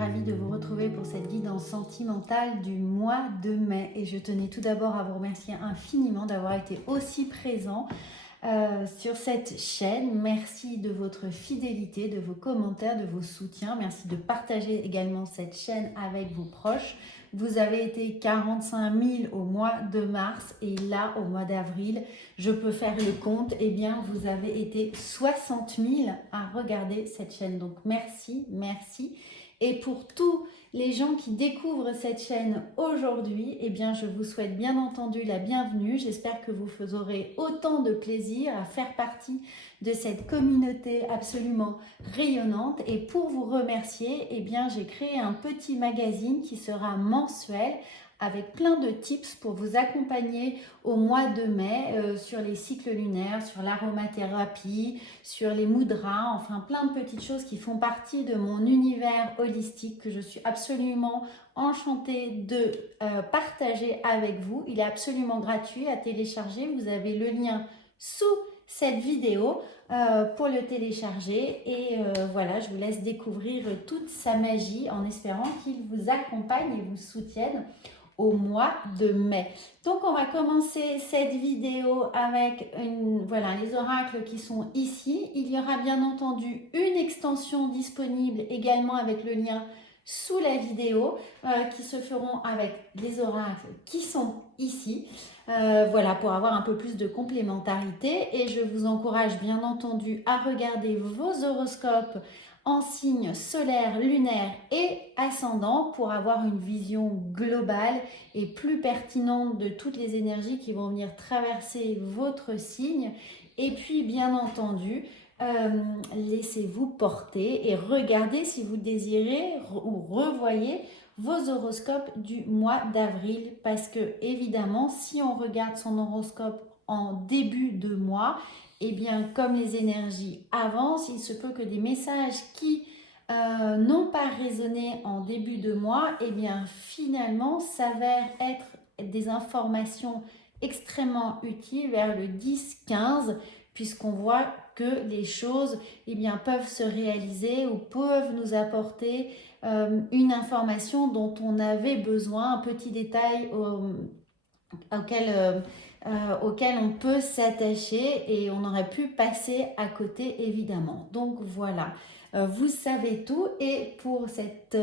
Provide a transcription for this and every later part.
ravie de vous retrouver pour cette guidance sentimentale du mois de mai. Et je tenais tout d'abord à vous remercier infiniment d'avoir été aussi présent sur cette chaîne. Merci de votre fidélité, de vos commentaires, de vos soutiens. Merci de partager également cette chaîne avec vos proches. Vous avez été 45 000 au mois de mars et là, au mois d'avril, je peux faire le compte. Eh bien, vous avez été 60 000 à regarder cette chaîne. Donc, merci, merci. Et pour tous les gens qui découvrent cette chaîne aujourd'hui, eh bien, je vous souhaite bien entendu la bienvenue. J'espère que vous aurez autant de plaisir à faire partie de cette communauté absolument rayonnante. Et pour vous remercier, eh bien, j'ai créé un petit magazine qui sera mensuel avec plein de tips pour vous accompagner au mois de mai sur les cycles lunaires, sur l'aromathérapie, sur les mudras, enfin plein de petites choses qui font partie de mon univers holistique que je suis absolument enchantée de partager avec vous. Il est absolument gratuit à télécharger. Vous avez le lien sous cette vidéo pour le télécharger et voilà, je vous laisse découvrir toute sa magie en espérant qu'il vous accompagne et vous soutienne au mois de mai. Donc on va commencer cette vidéo avec voilà, les oracles qui sont ici. Il y aura bien entendu une extension disponible également avec le lien sous la vidéo qui se feront avec les oracles qui sont ici. Voilà, pour avoir un peu plus de complémentarité. Et je vous encourage bien entendu à regarder vos horoscopes en signes solaire, lunaire et ascendant pour avoir une vision globale et plus pertinente de toutes les énergies qui vont venir traverser votre signe. Et puis bien entendu, laissez-vous porter et regardez si vous désirez ou revoyez vos horoscopes du mois d'avril parce que évidemment si on regarde son horoscope en début de mois, eh bien comme les énergies avancent, il se peut que des messages qui n'ont pas résonné en début de mois, eh bien finalement s'avèrent être des informations extrêmement utiles vers le 10-15 puisqu'on voit que les choses eh bien, peuvent se réaliser ou peuvent nous apporter une information dont on avait besoin, un petit détail auquel on peut s'attacher et on aurait pu passer à côté évidemment. Donc voilà, vous savez tout et pour cette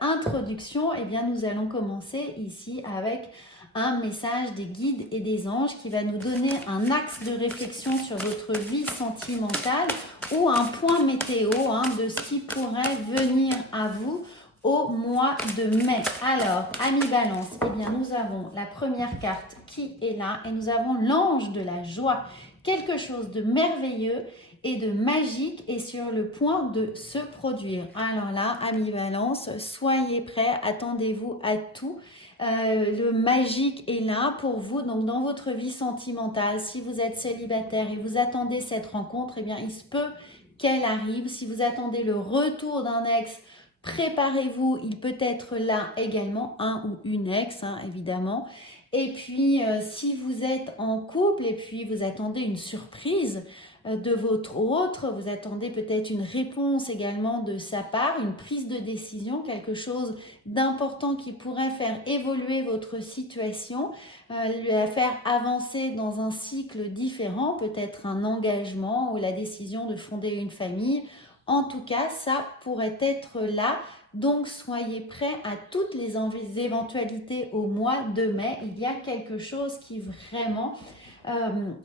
introduction, eh bien, nous allons commencer ici avec un message des guides et des anges qui va nous donner un axe de réflexion sur votre vie sentimentale ou un point météo de ce qui pourrait venir à vous au mois de mai. Alors, amis Balance, eh bien, nous avons la première carte qui est là et nous avons l'ange de la joie. Quelque chose de merveilleux et de magique est sur le point de se produire. Alors là, amis Balance, soyez prêts, attendez-vous à tout. Le magique est là pour vous, donc dans votre vie sentimentale, si vous êtes célibataire et vous attendez cette rencontre, eh bien il se peut qu'elle arrive. Si vous attendez le retour d'un ex, préparez-vous, il peut être là également, un ou une ex, évidemment. Et puis, si vous êtes en couple et puis vous attendez une surprise de votre autre, vous attendez peut-être une réponse également de sa part, une prise de décision, quelque chose d'important qui pourrait faire évoluer votre situation, la faire avancer dans un cycle différent, peut-être un engagement ou la décision de fonder une famille. En tout cas, ça pourrait être là. Donc, soyez prêts à toutes les éventualités au mois de mai. Il y a quelque chose qui vraiment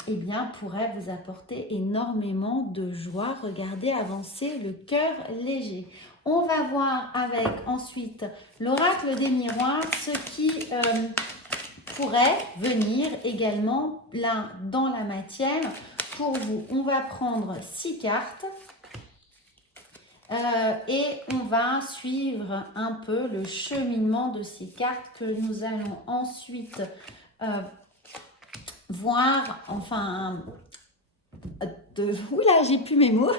eh bien, pourrait vous apporter énormément de joie. Regardez avancer le cœur léger. On va voir avec ensuite l'oracle des miroirs, ce qui pourrait venir également là dans la matière pour vous. On va prendre 6 cartes. Et on va suivre un peu le cheminement de ces cartes que nous allons ensuite voir, oula, j'ai plus mes mots,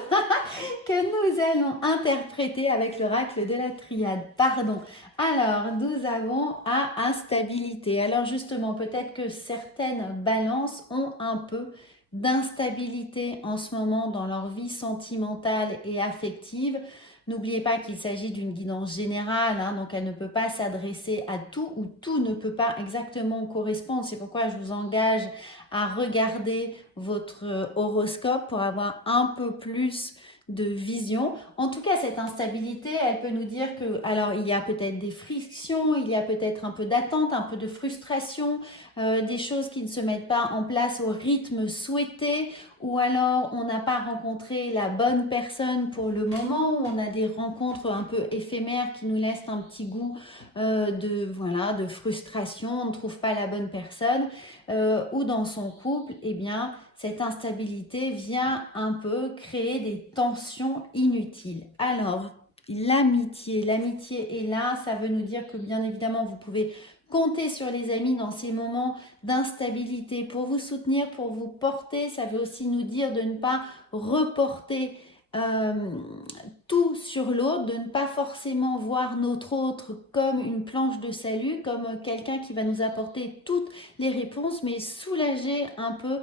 que nous allons interpréter avec l'oracle de la triade, pardon. Alors, nous avons à instabilité. Alors justement, peut-être que certaines balances ont un peu d'instabilité en ce moment dans leur vie sentimentale et affective. N'oubliez pas qu'il s'agit d'une guidance générale, hein, donc elle ne peut pas s'adresser à tout ou tout ne peut pas exactement correspondre. C'est pourquoi je vous engage à regarder votre horoscope pour avoir un peu plus de vision. En tout cas, cette instabilité, elle peut nous dire que, alors, il y a peut-être des frictions, il y a peut-être un peu d'attente, un peu de frustration, des choses qui ne se mettent pas en place au rythme souhaité, ou alors on n'a pas rencontré la bonne personne pour le moment, ou on a des rencontres un peu éphémères qui nous laissent un petit goût de frustration, on ne trouve pas la bonne personne, ou dans son couple, eh bien, cette instabilité vient un peu créer des tensions inutiles. Alors, l'amitié est là, ça veut nous dire que bien évidemment, vous pouvez compter sur les amis dans ces moments d'instabilité pour vous soutenir, pour vous porter. Ça veut aussi nous dire de ne pas reporter tout sur l'autre, de ne pas forcément voir notre autre comme une planche de salut, comme quelqu'un qui va nous apporter toutes les réponses, mais soulager un peu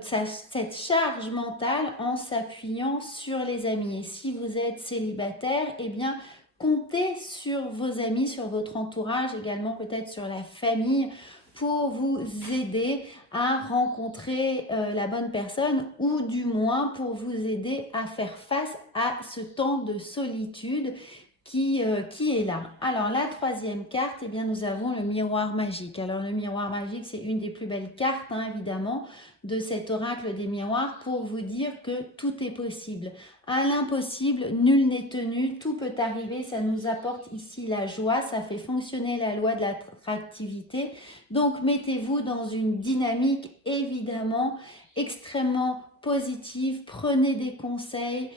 cette charge mentale en s'appuyant sur les amis. Et si vous êtes célibataire, eh bien, comptez sur vos amis, sur votre entourage, également peut-être sur la famille, pour vous aider à rencontrer la bonne personne ou du moins pour vous aider à faire face à ce temps de solitude qui est là. Alors la troisième carte, eh bien, nous avons le miroir magique. Alors le miroir magique, c'est une des plus belles cartes, hein, évidemment, de cet oracle des miroirs pour vous dire que tout est possible. À l'impossible, nul n'est tenu, tout peut arriver, ça nous apporte ici la joie, ça fait fonctionner la loi de l'attractivité. Donc mettez-vous dans une dynamique évidemment extrêmement positive, prenez des conseils,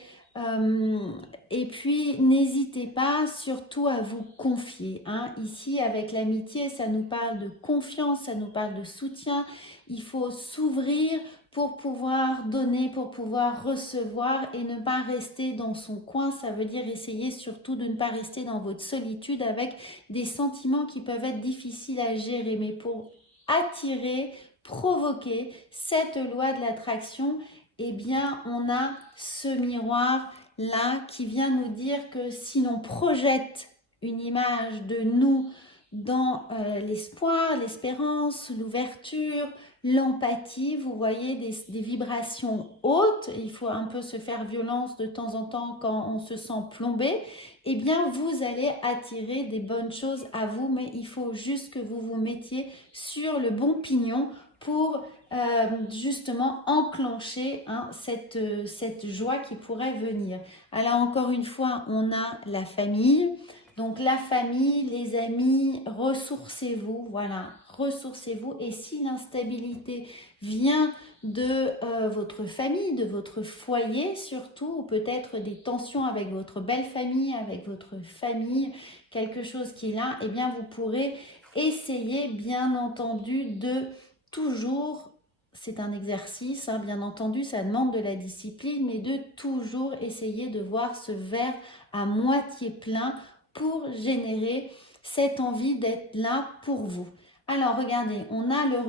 et puis n'hésitez pas surtout à vous confier, hein. Ici avec l'amitié, ça nous parle de confiance, ça nous parle de soutien. Il faut s'ouvrir pour pouvoir donner, pour pouvoir recevoir et ne pas rester dans son coin. Ça veut dire essayer surtout de ne pas rester dans votre solitude avec des sentiments qui peuvent être difficiles à gérer. Mais pour attirer, provoquer cette loi de l'attraction, eh bien, on a ce miroir-là qui vient nous dire que si l'on projette une image de nous dans l'espoir, l'espérance, l'ouverture, l'empathie, vous voyez des vibrations hautes, il faut un peu se faire violence de temps en temps quand on se sent plombé, eh bien vous allez attirer des bonnes choses à vous, mais il faut juste que vous vous mettiez sur le bon pignon pour justement enclencher cette joie qui pourrait venir. Alors encore une fois, on a la famille. Donc la famille, les amis, ressourcez-vous, voilà, ressourcez-vous. Et si l'instabilité vient de votre famille, de votre foyer surtout, ou peut-être des tensions avec votre belle famille, avec votre famille, quelque chose qui est là, eh bien vous pourrez essayer bien entendu de toujours, c'est un exercice, hein, bien entendu, ça demande de la discipline, mais de toujours essayer de voir ce verre à moitié plein pour générer cette envie d'être là pour vous. Alors regardez, on a le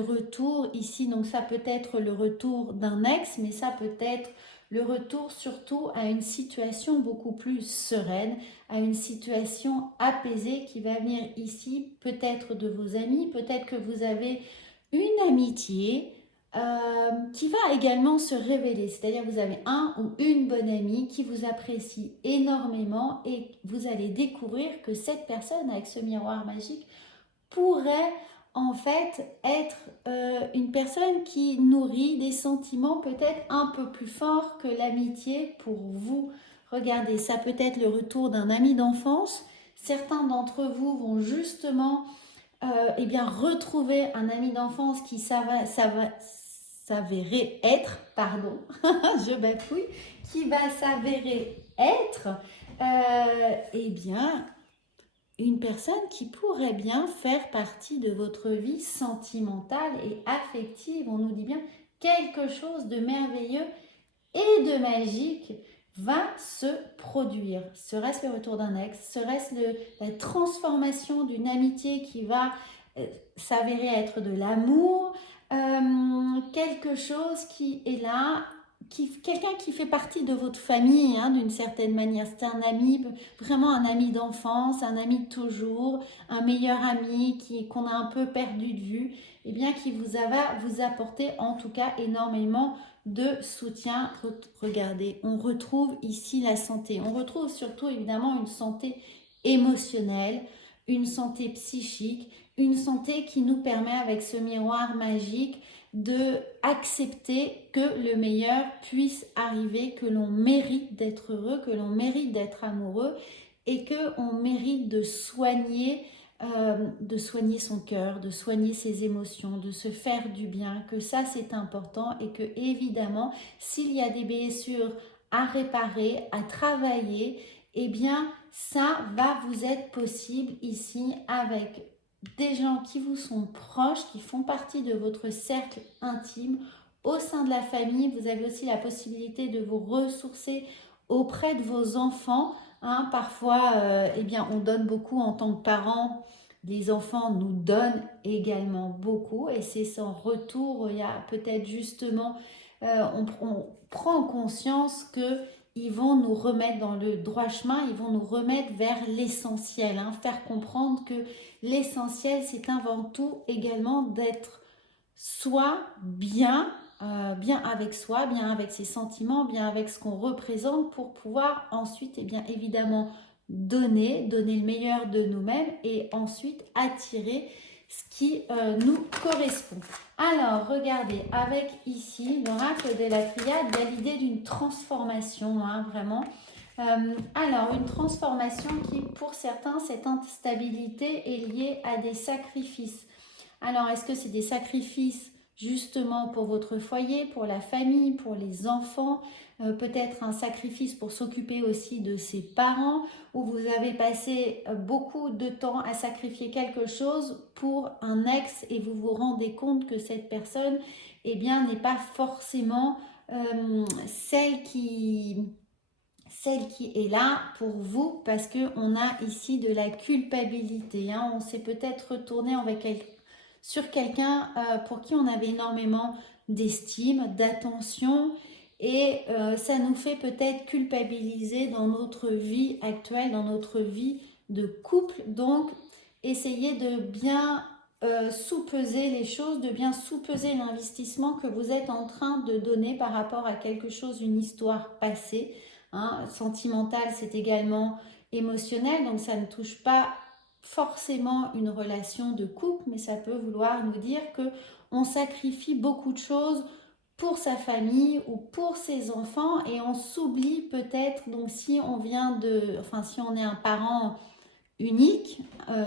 retour ici, donc ça peut être le retour d'un ex, mais ça peut être le retour surtout à une situation beaucoup plus sereine, à une situation apaisée qui va venir ici, peut-être de vos amis, peut-être que vous avez une amitié qui va également se révéler, c'est-à-dire vous avez un ou une bonne amie qui vous apprécie énormément et vous allez découvrir que cette personne avec ce miroir magique pourrait en fait être une personne qui nourrit des sentiments peut-être un peu plus forts que l'amitié pour vous. Regardez, ça peut être le retour d'un ami d'enfance. Certains d'entre vous vont justement eh bien, retrouver un ami d'enfance qui s'avérer être, pardon, je bafouille, qui va s'avérer être, eh bien, une personne qui pourrait bien faire partie de votre vie sentimentale et affective. On nous dit bien quelque chose de merveilleux et de magique va se produire. Serait-ce le retour d'un ex? Serait-ce la transformation d'une amitié qui va s'avérer être de l'amour? Quelque chose qui est là quelqu'un qui fait partie de votre famille, hein, d'une certaine manière. C'est un ami, vraiment un ami d'enfance, un ami de toujours, un meilleur ami qu'on a un peu perdu de vue, et bien qui va vous apporter en tout cas énormément de soutien. Regardez, on retrouve ici la santé. On retrouve surtout évidemment une santé émotionnelle, une santé psychique, une santé qui nous permet avec ce miroir magique de accepter que le meilleur puisse arriver, que l'on mérite d'être heureux, que l'on mérite d'être amoureux et que on mérite de soigner son cœur, de soigner ses émotions, de se faire du bien, que ça c'est important et que évidemment s'il y a des blessures à réparer, à travailler, eh bien ça va vous être possible ici avec des gens qui vous sont proches, qui font partie de votre cercle intime. Au sein de la famille, vous avez aussi la possibilité de vous ressourcer auprès de vos enfants. Hein, parfois, eh bien, on donne beaucoup en tant que parents. Les enfants nous donnent également beaucoup et c'est sans retour. Il y a peut-être justement, on prend conscience que ils vont nous remettre dans le droit chemin, ils vont nous remettre vers l'essentiel, hein, faire comprendre que l'essentiel, c'est avant tout également d'être soi bien, bien avec soi, bien avec ses sentiments, bien avec ce qu'on représente pour pouvoir ensuite, eh bien, évidemment, donner le meilleur de nous-mêmes et ensuite attirer ce qui nous correspond. Alors, regardez, avec ici l'oracle de la triade, il y a l'idée d'une transformation, hein, vraiment. Alors, une transformation qui, pour certains, cette instabilité est liée à des sacrifices. Alors, est-ce que c'est des sacrifices justement pour votre foyer, pour la famille, pour les enfants, peut-être un sacrifice pour s'occuper aussi de ses parents, où vous avez passé beaucoup de temps à sacrifier quelque chose pour un ex et vous vous rendez compte que cette personne, eh bien, n'est pas forcément celle qui est là pour vous, parce qu'on a ici de la culpabilité. Hein. On s'est peut-être retourné sur quelqu'un pour qui on avait énormément d'estime, d'attention, et ça nous fait peut-être culpabiliser dans notre vie actuelle, dans notre vie de couple. Donc, essayez de bien sous-peser les choses, de bien sous-peser l'investissement que vous êtes en train de donner par rapport à quelque chose, une histoire passée. Hein. Sentimental, c'est également émotionnel, donc ça ne touche pas forcément une relation de couple, mais ça peut vouloir nous dire que on sacrifie beaucoup de choses pour sa famille ou pour ses enfants et on s'oublie peut-être. Donc si on si on est un parent unique,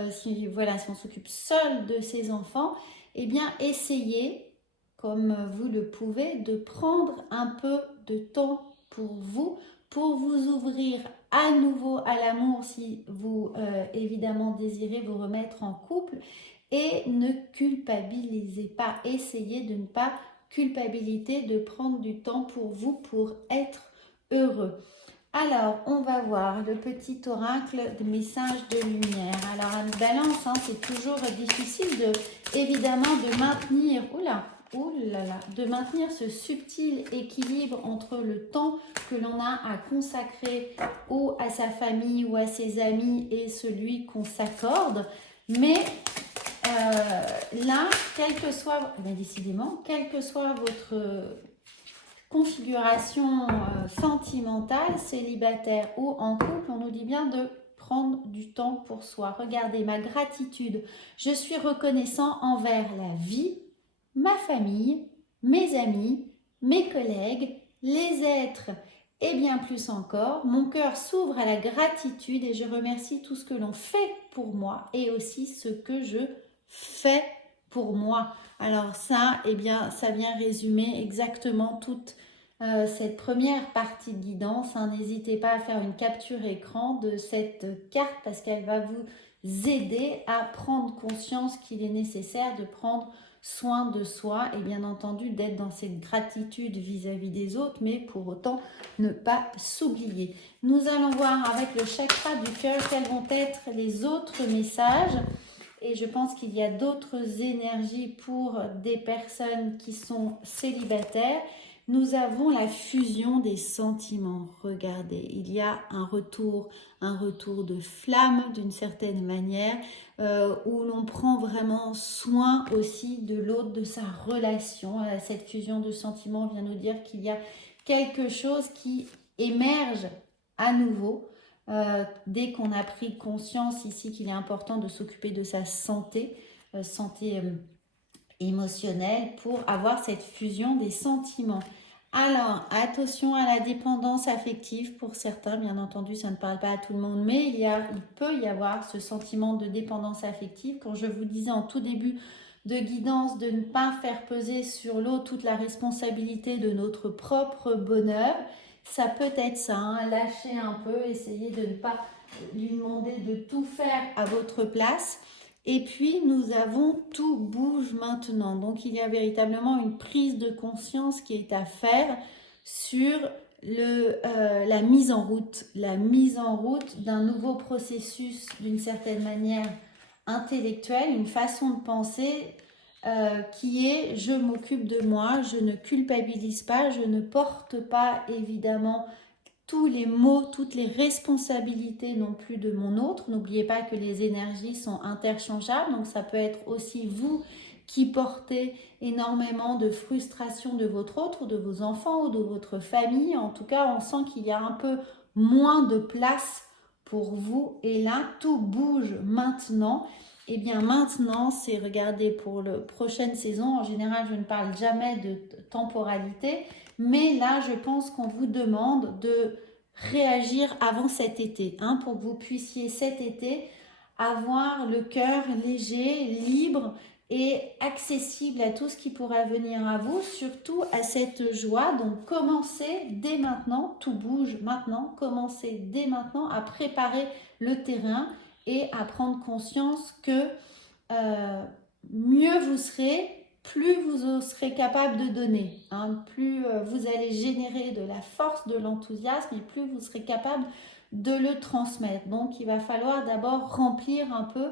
si on s'occupe seul de ses enfants, eh bien essayez, comme vous le pouvez, de prendre un peu de temps pour vous ouvrir à nouveau à l'amour si vous évidemment désirez vous remettre en couple, et ne culpabilisez pas, essayez de ne pas culpabiliser, de prendre du temps pour vous pour être heureux. Alors, on va voir le petit oracle de message de lumière. Alors, à balance, hein, c'est toujours difficile évidemment de maintenir, de maintenir ce subtil équilibre entre le temps que l'on a à consacrer à sa famille ou à ses amis et celui qu'on s'accorde. Mais là, décidément, quelle que soit votre configuration sentimentale, célibataire ou en couple, on nous dit bien de prendre du temps pour soi. Regardez, ma gratitude. Je suis reconnaissant envers la vie, ma famille, mes amis, mes collègues, les êtres et bien plus encore. Mon cœur s'ouvre à la gratitude et je remercie tout ce que l'on fait pour moi et aussi ce que je fais pour moi. Alors ça, eh bien, ça vient résumer exactement toute cette première partie de guidance. Hein. N'hésitez pas à faire une capture écran de cette carte parce qu'elle va vous aider à prendre conscience qu'il est nécessaire de prendre soin de soi et bien entendu d'être dans cette gratitude vis-à-vis des autres, mais pour autant ne pas s'oublier. Nous allons voir avec le chakra du cœur quels vont être les autres messages. Et je pense qu'il y a d'autres énergies pour des personnes qui sont célibataires. nous avons la fusion des sentiments. Regardez, il y a un retour de flamme d'une certaine manière, où l'on prend vraiment soin aussi de l'autre, de sa relation. Cette fusion de sentiments vient nous dire qu'il y a quelque chose qui émerge à nouveau, dès qu'on a pris conscience ici qu'il est important de s'occuper de sa santé, émotionnelle, pour avoir cette fusion des sentiments. Alors, attention à la dépendance affective pour certains, bien entendu, ça ne parle pas à tout le monde, mais il peut y avoir ce sentiment de dépendance affective. Quand je vous disais en tout début de guidance de ne pas faire peser sur l'autre toute la responsabilité de notre propre bonheur, ça peut être ça, hein, lâcher un peu, essayer de ne pas lui demander de tout faire à votre place. Et puis, nous avons tout bouge maintenant. Donc, il y a véritablement une prise de conscience qui est à faire sur la mise en route. La mise en route d'un nouveau processus, d'une certaine manière intellectuelle, une façon de penser qui est « je m'occupe de moi, je ne culpabilise pas, je ne porte pas évidemment tous les maux, toutes les responsabilités non plus de mon autre ». N'oubliez pas que les énergies sont interchangeables, donc ça peut être aussi vous qui portez énormément de frustration de votre autre, ou de vos enfants, ou de votre famille. En tout cas, on sent qu'il y a un peu moins de place pour vous, et là, tout bouge maintenant. Et bien maintenant, c'est, regardez, pour la prochaine saison, en général, je ne parle jamais de temporalité, mais là, je pense qu'on vous demande de réagir avant cet été, hein, pour que vous puissiez cet été avoir le cœur léger, libre et accessible à tout ce qui pourra venir à vous, surtout à cette joie. Donc commencez dès maintenant, tout bouge maintenant, commencez dès maintenant à préparer le terrain et à prendre conscience que mieux vous serez, plus vous serez capable de donner, hein, plus vous allez générer de la force, de l'enthousiasme, et plus vous serez capable de le transmettre. Donc il va falloir d'abord remplir un peu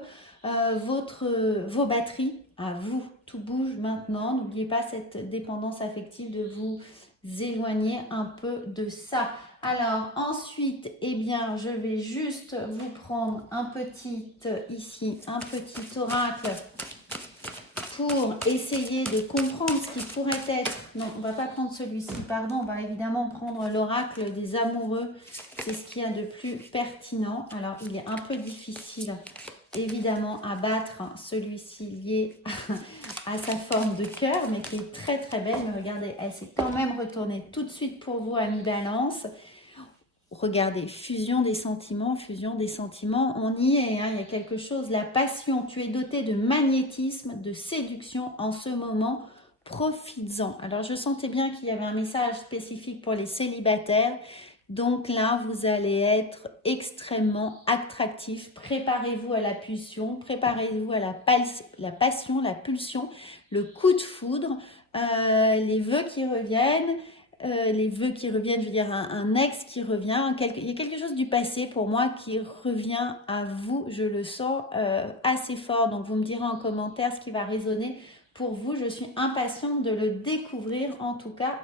vos batteries à vous. Tout bouge maintenant. N'oubliez pas cette dépendance affective, de vous éloigner un peu de ça. Alors ensuite, eh bien, je vais juste vous prendre un petit oracle pour essayer de comprendre ce qui pourrait être. Non, on va pas prendre celui-ci, pardon. On va évidemment prendre l'oracle des amoureux. C'est ce qu'il y a de plus pertinent. Alors, il est un peu difficile, évidemment, à battre, celui-ci lié à sa forme de cœur, mais qui est très très belle. Mais regardez, elle s'est quand même retournée tout de suite pour vous, amis Balance. Regardez, fusion des sentiments, on y est, hein, il y a quelque chose, la passion, tu es doté de magnétisme, de séduction en ce moment, profites-en. Alors je sentais bien qu'il y avait un message spécifique pour les célibataires, donc là vous allez être extrêmement attractif, préparez-vous à la pulsion, préparez-vous à la passion, la pulsion, le coup de foudre, les vœux qui reviennent, je veux dire un ex qui revient, il y a quelque chose du passé pour moi qui revient à vous, je le sens assez fort, donc vous me direz en commentaire ce qui va résonner pour vous, je suis impatiente de le découvrir. En tout cas,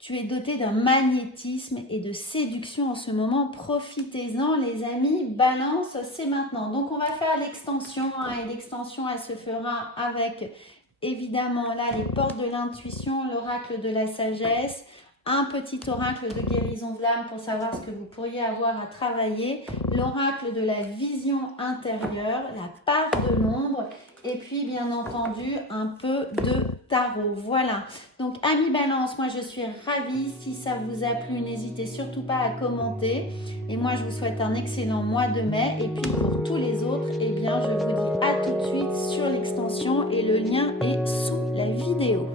tu es doté d'un magnétisme et de séduction en ce moment, profitez-en les amis, Balance, c'est maintenant. Donc on va faire l'extension, hein, et l'extension elle se fera avec évidemment là les portes de l'intuition, l'oracle de la sagesse, un petit oracle de guérison de l'âme pour savoir ce que vous pourriez avoir à travailler, l'oracle de la vision intérieure, la part de l'ombre, et puis bien entendu un peu de tarot. Voilà, donc amis Balance, moi je suis ravie. Si ça vous a plu, n'hésitez surtout pas à commenter, et moi je vous souhaite un excellent mois de mai. Et puis pour tous les autres, eh bien je vous dis à tout de suite sur l'extension, et le lien est sous la vidéo.